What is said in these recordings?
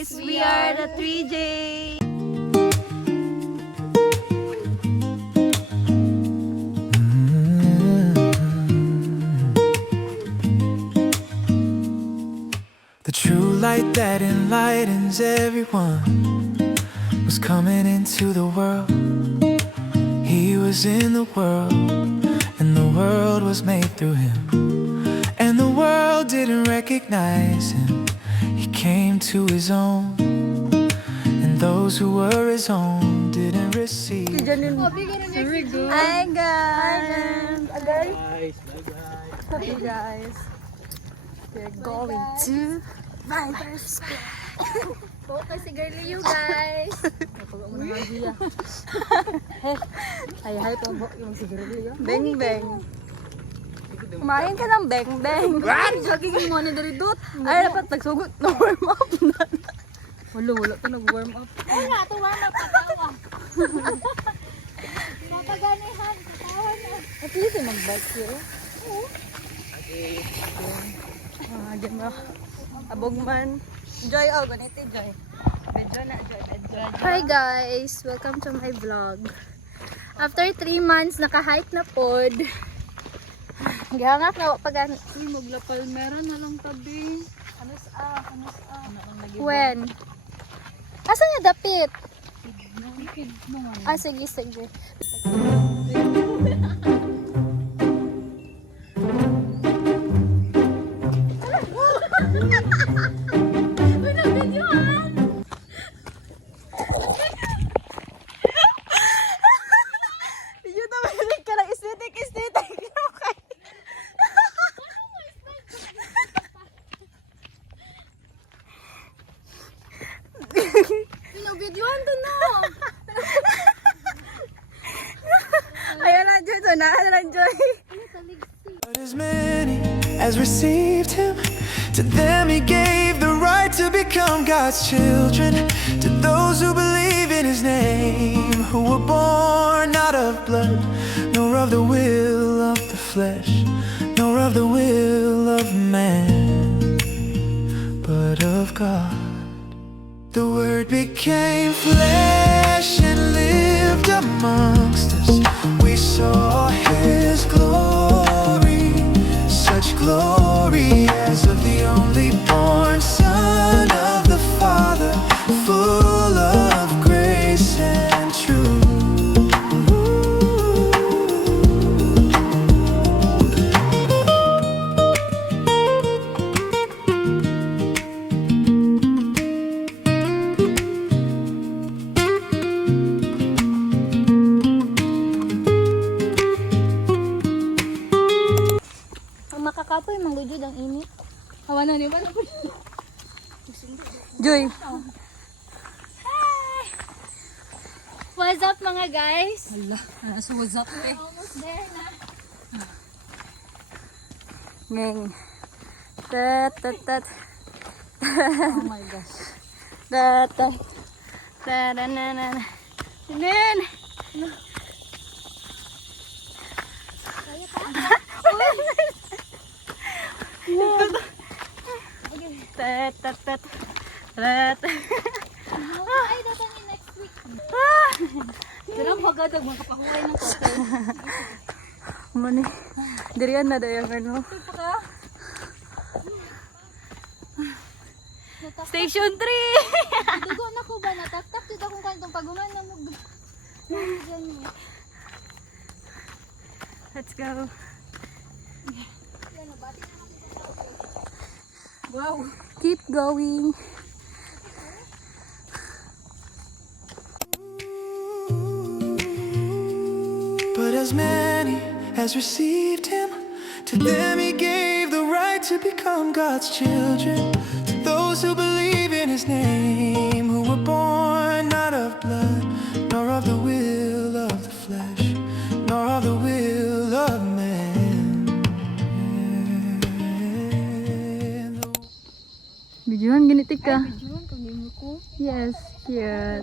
guys, we are the 3J. The true light that enlightens everyone was coming into the world. He was in the world, and the world was made through him. And the world didn't recognize him. He came to his own, and those who were his own didn't receive him. Hi guys. Hey guys. We're going to Vipers. Boto si girly you guys. Hay po yung si girly. Beng beng. Kumain ka ng beng beng. Jogging mo ni dari dot. Ay dapat nagsugot na warm up na. Wala to nag-warm up. Wala to warm up patawa. Napaganihan, patawa na. At least mag-bike siya. Agad mo. Abog man. Joy, oh, ganito Joy. Medyo na, Joy. Hi guys, welcome to my vlog. After 3 months, naka-hike na pod. Gihangak na pag Uy, maglapal meron na lang tabi. when? Asa na dapit? Ah, sige. Yun na mahilig ka ng aesthetic. Okay. Pinobidyoan to na. Ayun na, Joy. So, na Joy. But as many as received him, to them he gave the right to become God's children. To those who believe in his name, who were born not of blood, nor of the will of the flesh, nor of the will of man, but of God. The Word became flesh and lived amongst us. We saw his glory, such glory as of the only born Son of the Father, full of grace and truth. Ang makakapoy, manggujud ang init. Hawa na niyo ba? Joy. What's up mga guys? Hala, nasuwazap eh. Almost there na. Ngeng. Tat. Oh my gosh. Tat. Taranana. Nen. Tat. Ay, datang next week. Sarang magatag makapakuhay ng kote. Mani. Dirian na dayo ano. Station 3. Dugo na ko ba? Nataktak dito akong kantong paguman na mag... Let's go. Wow. Keep going. But as many as received him, to them he gave the right to become God's children. To those who believe in his name, who were born not of blood, nor of the will of the flesh, nor of the will of man. Bijuan ginitik ka. Yun, kung mo ko. Yes, cute.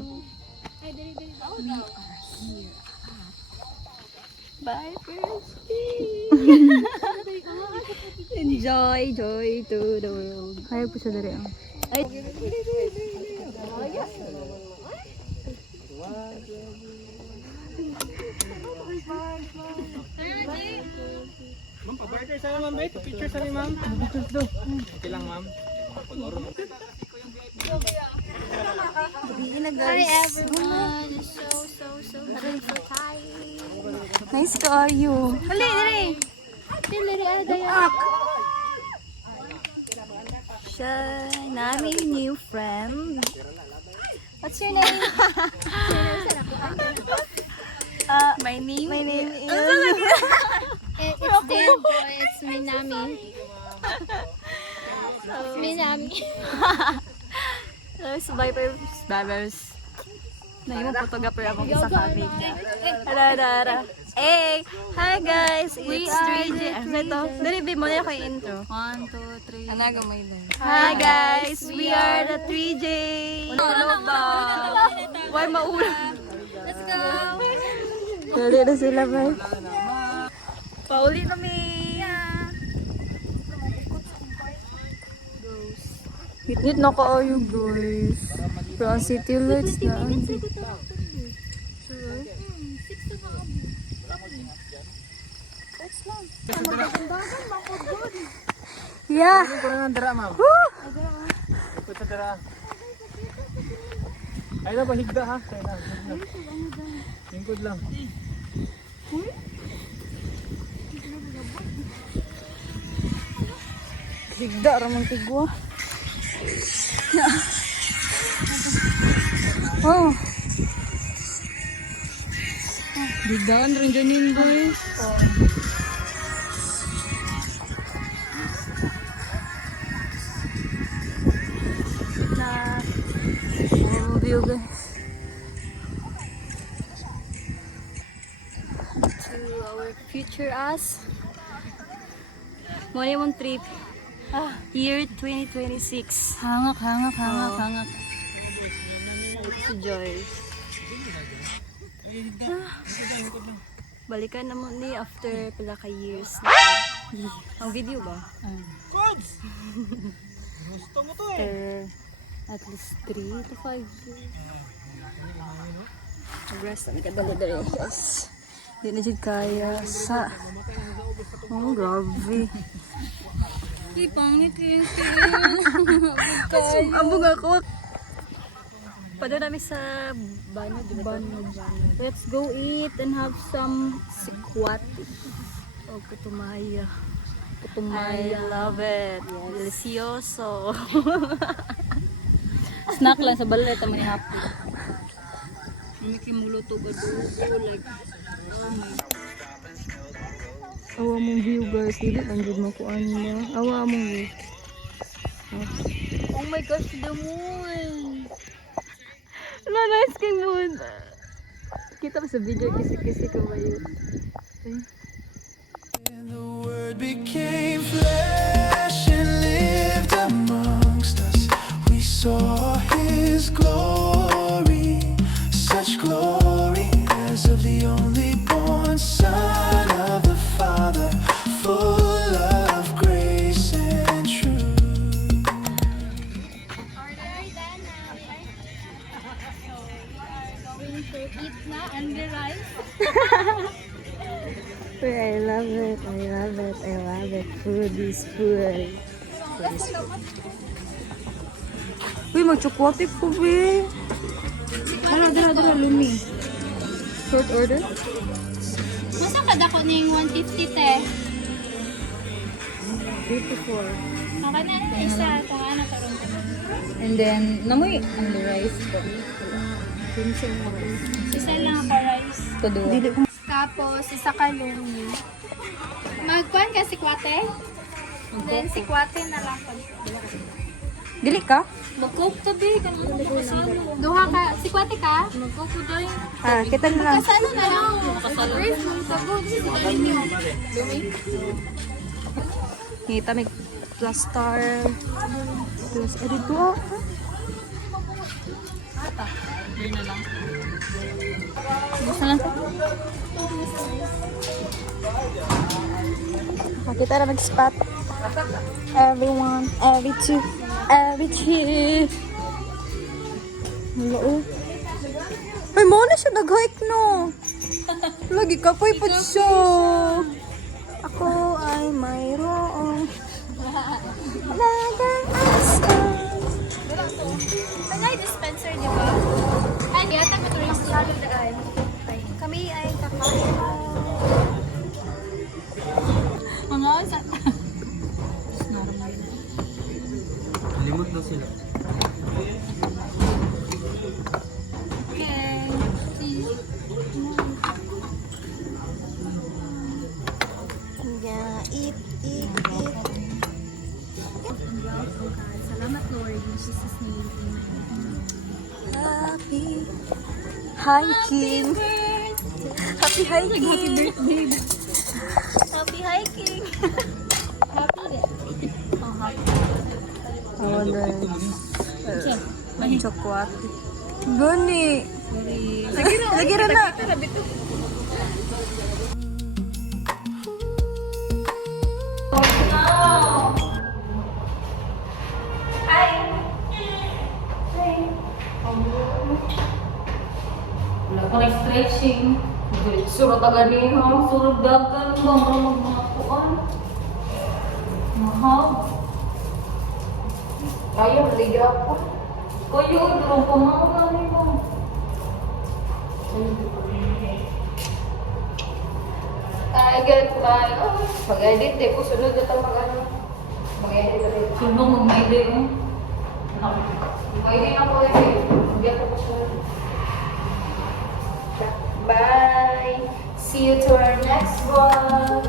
Ay, dali daw. Bye, Enjoy to the world. Kaya po siya dari. Ay. Ma'am, pa-birthday sana ma'am, babe. Picture sa ni ma'am. Pictures do. Okay lang ma'am. Hi everyone. So tired. Nice ka you. Dali, dali. Dali, dali. Siya, naming new friend. What's your name? My name is... It's Denjo. It's Minami. It's Minami. Vibers. Na yung photographer akong isa kami. Ara. Hey! Hi guys! It's 3J. Ano ito? Dali, mo na ako yung intro. 1, 2, 3. Anaga mo yun. Hi guys! We are the 3J! Ano ba? Why maulan? Let's go. Dali na sila ba? Pauli kami! Hit na kaayo guys. From City Lights na. Yeah. Kurang dara ma'am. Ikot sa dara. Ay na bahigda ha. Kaya na. Lingkod lang. Higda ramang tigwa. Oh. Higdaan rin dyan yun guys. Na view guys. To our future us. Muna yung trip. Year 2026. Hangak. Si Joyce. Balikan naman ni after pala ka years. Ang video ba? Gusto mo to After at least 3 to 5 years. Mag-rest ang kadali-dali guys. Hindi na siya kaya sa... Oh, grabe. Pangit yun. Abog ako. Pada namin sa banyo, di ba? Let's go eat and have some sikwati. Oh, kutumaya. I love it. Delicioso. Snack lang sa balat naman ni Happy. May kimuluto ba doon? Like, awa mong view guys, dili lang jud makuan niya. Awa mong view. Oh my gosh, the moon. Wala, nice kang moon. Kita pa sa video, kisi-kisi ko ba yun? And the word became flesh and lived amongst us. We saw his glory, such glory as of the only born Son of the Father, full of grace and truth. Going to eat na and the rice. I love it. Food is food. Uy, mag-chocolate ko, be. Dara, lumi. Short order? Masa kadako na yung 150 te? 54. Maka na isa. Kung ano karoon ka. And then, namoy ang rice ko. Isa lang ako rice. Kadua. Tapos, isa ka lumi. Magkuhan ka sikwate? Then, sikwate na lang pag. Dili ka? Mag-coke tabi. Duha ka. Sikwate ka? Mag-coke doy. Kita na lang. Kasano na lang. Rice, mag-sabog. Sila ninyo. Lumi. Ngita may plaster. Plus, edit ko. Yun na lang. Basta lang. Kita na mag-spot. Everyone, every two. Avicii. Wala oh. Ay, mo na siya nag-hike no. Lagi ka po siya. Ako ay mayroong lagang asal. Ano ay dispenser, di ba? Ay, yata ko ito yung salad ay. Kami ay kakain. Mga sa... Limot na sila. Okay. Yeah, eat. Salamat Lord. In Jesus' name. Happy hiking. Happy hiking. Happy hiking. Happy din. Oh, happy. Ang chocolate. Gani. Lagi rin na. Wala ka na stretching. Surot agad ni ha. Surot dagan. Bang mga kuan. Mahal. Ayaw, liga ako. Kayo, durong pamaga ni mo. Agad ba? Pag-edit eh. Sunod na ito mag-ano. Mag-edit na rin. Sunong mag-mayday eh. Mag-edit ako eh. Mag-edit ako sunod. Bye! See you to our next vlog.